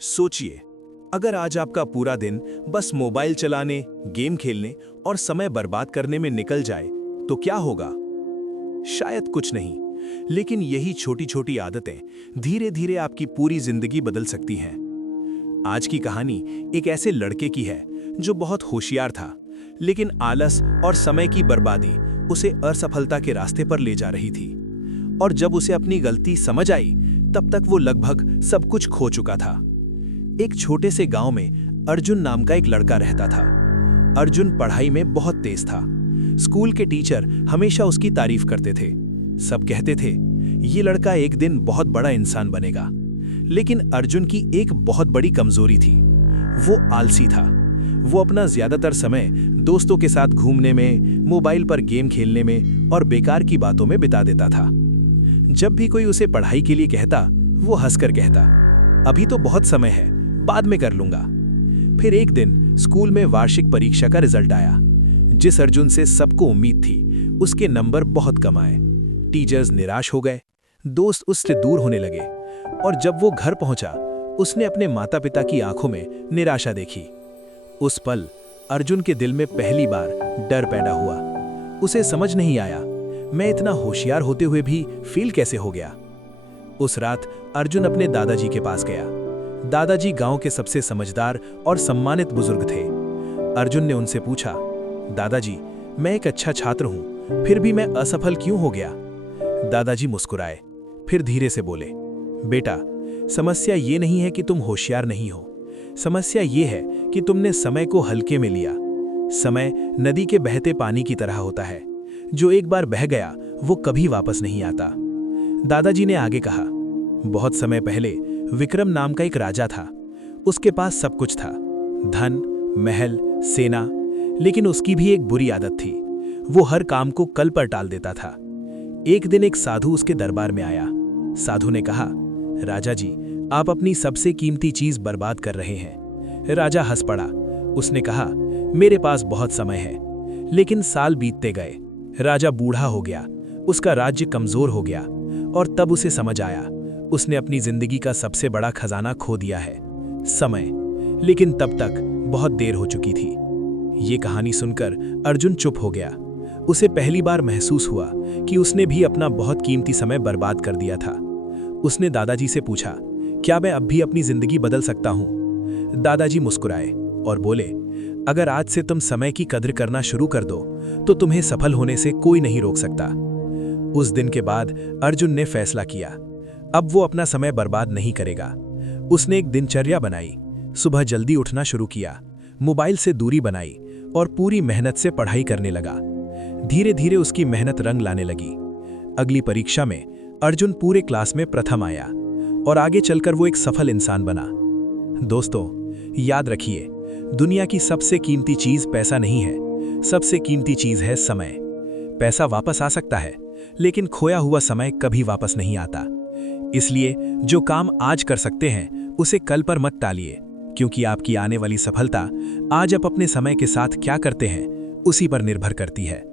सोचिए, अगर आज आपका पूरा दिन बस मोबाइल चलाने, गेम खेलने और समय बर्बाद करने में निकल जाए, तो क्या होगा? शायद कुछ नहीं, लेकिन यही छोटी छोटी आदतें धीरे धीरे आपकी पूरी जिंदगी बदल सकती हैं। आज की कहानी एक ऐसे लड़के की है जो बहुत होशियार था, लेकिन आलस और समय की बर्बादी उसे असफलता के रास्ते पर ले जा रही थी। और जब उसे अपनी गलती समझ आई, तब तक वो लगभग सब कुछ खो चुका था। एक छोटे से गांव में अर्जुन नाम का एक लड़का रहता था। अर्जुन पढ़ाई में बहुत तेज था। स्कूल के टीचर हमेशा उसकी तारीफ करते थे। सब कहते थे, ये लड़का एक दिन बहुत बड़ा इंसान बनेगा। लेकिन अर्जुन की एक बहुत बड़ी कमजोरी थी, वो आलसी था। वो अपना ज्यादातर समय दोस्तों के साथ घूमने में, मोबाइल पर गेम खेलने में और बेकार की बातों में बिता देता था। जब भी कोई उसे पढ़ाई के लिए कहता, वो हंसकर कहता, अभी तो बहुत समय है, बाद में कर लूंगा। फिर एक दिन स्कूल में वार्षिक परीक्षा का रिजल्ट आया। जिस अर्जुन से सबको उम्मीद थी, उसके नंबर बहुत कम आए। टीचर्स निराश हो गए, दोस्त उससे दूर होने लगे, और जब वो घर पहुंचा, उसने अपने माता पिता की आंखों में निराशा देखी। उस पल अर्जुन के दिल में पहली बार डर पैदा हुआ। उसे समझ नहीं आया, मैं इतना होशियार होते हुए भी फेल कैसे हो गया। उस रात अर्जुन अपने दादाजी के पास गया। दादाजी गांव के सबसे समझदार और सम्मानित बुजुर्ग थे। अर्जुन ने उनसे पूछा, दादाजी, मैं एक अच्छा छात्र हूं, फिर भी मैं असफल क्यों हो गया? दादाजी मुस्कुराए, फिर धीरे से बोले, बेटा, समस्या ये नहीं है कि तुम होशियार नहीं हो। समस्या ये है कि तुमने समय को हल्के में लिया। समय नदी के बहते पानी की तरह होता है, जो एक बार बह गया वो कभी वापस नहीं आता। दादाजी ने आगे कहा, बहुत समय पहले विक्रम नाम का एक राजा था। उसके पास सब कुछ था, धन, महल, सेना, लेकिन उसकी भी एक बुरी आदत थी। वो हर काम को कल पर टाल देता था। एक दिन एक साधु उसके दरबार में आया। साधु ने कहा, राजा जी, आप अपनी सबसे कीमती चीज बर्बाद कर रहे हैं। राजा हंस पड़ा। उसने कहा, मेरे पास बहुत समय है। लेकिन साल बीतते गए, राजा बूढ़ा हो गया, उसका राज्य कमजोर हो गया, और तब उसे समझ आया, उसने अपनी जिंदगी का सबसे बड़ा खजाना खो दिया है, समय। लेकिन तब तक बहुत देर हो चुकी थी। ये कहानी सुनकर अर्जुन चुप हो गया। उसे पहली बार महसूस हुआ कि उसने भी अपना बहुत कीमती समय बर्बाद कर दिया था। उसने दादाजी से पूछा, क्या मैं अब भी अपनी जिंदगी बदल सकता हूं? दादाजी मुस्कुराए और बोले, अगर आज से तुम समय की कद्र करना शुरू कर दो, तो तुम्हें सफल होने से कोई नहीं रोक सकता। उस दिन के बाद अर्जुन ने फैसला किया, अब वो अपना समय बर्बाद नहीं करेगा। उसने एक दिनचर्या बनाई, सुबह जल्दी उठना शुरू किया, मोबाइल से दूरी बनाई और पूरी मेहनत से पढ़ाई करने लगा। धीरे धीरे उसकी मेहनत रंग लाने लगी। अगली परीक्षा में अर्जुन पूरे क्लास में प्रथम आया और आगे चलकर वो एक सफल इंसान बना। दोस्तों, याद रखिए, दुनिया की सबसे कीमती चीज पैसा नहीं है, सबसे कीमती चीज है समय। पैसा वापस आ सकता है, लेकिन खोया हुआ समय कभी वापस नहीं आता। इसलिए जो काम आज कर सकते हैं, उसे कल पर मत टालिए, क्योंकि आपकी आने वाली सफलता आज आप अपने समय के साथ क्या करते हैं, उसी पर निर्भर करती है।